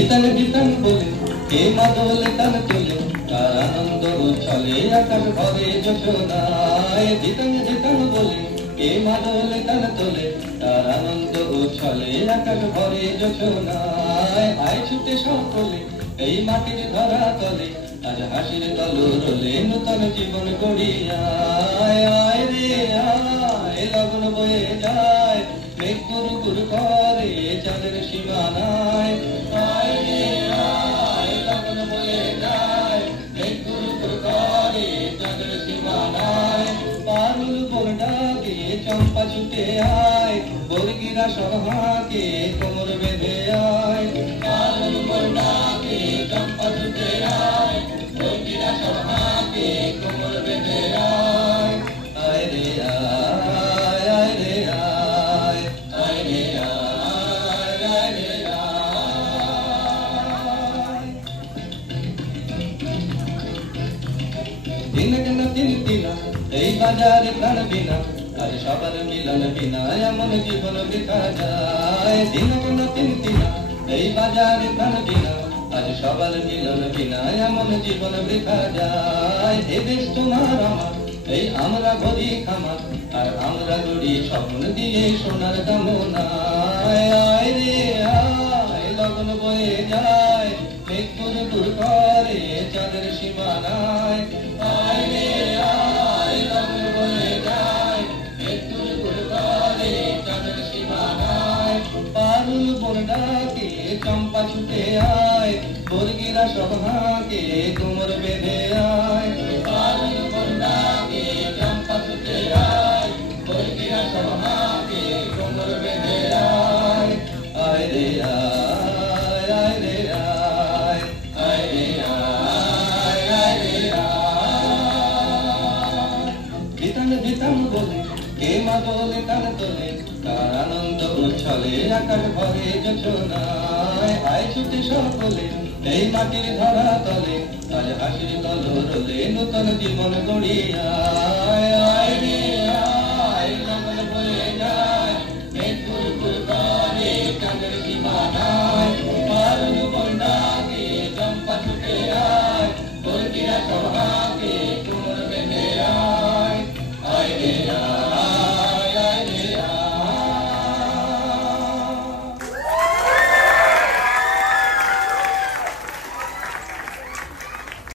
ধিতান ধিতান বলে কে মাদল তান তোলে, তার আনন্দ উচ্ছলে আকাশ ভরে যোচনায়। ধিতান ধিতান বলে কে মাদল তান তোলে, তার আনন্দ উচ্ছলে আকাশ ভরে যোচনায়। আয় ছুটে সকলে এই মাটির ধরা তলে, আজ হাসির দলরলে নূতন জীবন গড়িয়ায়। আয় রে আয় লগন বয়ে যায়, মেঘ গুরু গুরু করে চাঁদের সীমানায়। আয় রে আয় লগন বয়ে যায়, মেঘ গুরু গুরু করে চাঁদের সীমানায়। পারুল বোর ডাকে চম্পা ছুটে আয়, বর্গিরা সভাকে কোমর বেঁধে আয়। পারুল বোর ডাকে চম্পা ছুটে আয়, বর্গিরা সভাকে কোমর বেঁধে আয়। আয় রে আয়, আয় রে আয়, আয় রে আয়, আয় রে আয়। দিন কেন দিন দিনা এই বাজারে প্রাণ বিনা, আজ সবার মিলন বিনা এমন জীবন বৃথা যায়। দিন কেন দিন দিনা এই বাজারে প্রাণ বিনা, আজ সবার মিলন বিনা এমন জীবন বৃথা যায়। এ দেশ তোমার আমার, এই আমরা ভরি খামার, আর আমরা গড়ি স্বপ্ন দিয়ে সোনার কামনায়। আয় রে আয় লগন বয়ে যায়, মেঘ গুরু গুরু করে চাঁদের সীমানায়। আয় রে আয় লগন বয়ে যায়, মেঘ গুরু গুরু করে চাঁদের সীমানায়। পারুল বোর ডাকে চম্পা ছুটে আয়, বর্গিরা সভাকে কোমর বেঁধে আয়। পারুল বোর ডাকে চম্পা ছুটে আয়, বর্গিরা সভাকে কোমর বেঁধে আয়। আয় রে আয়, আয় রে আয়, আয় রে আয়, আয় রে আয়। ধিতান ধিতান বলে কে মাদল তান তোলে, তার আনন্দ উচ্ছলে আকাশ ভরে যোচনায়। আয় ছুটে সকলে এই মাটির ধরা তলে, আজ হাসির দলরলে নূতন জীবন গড়িয়ায়।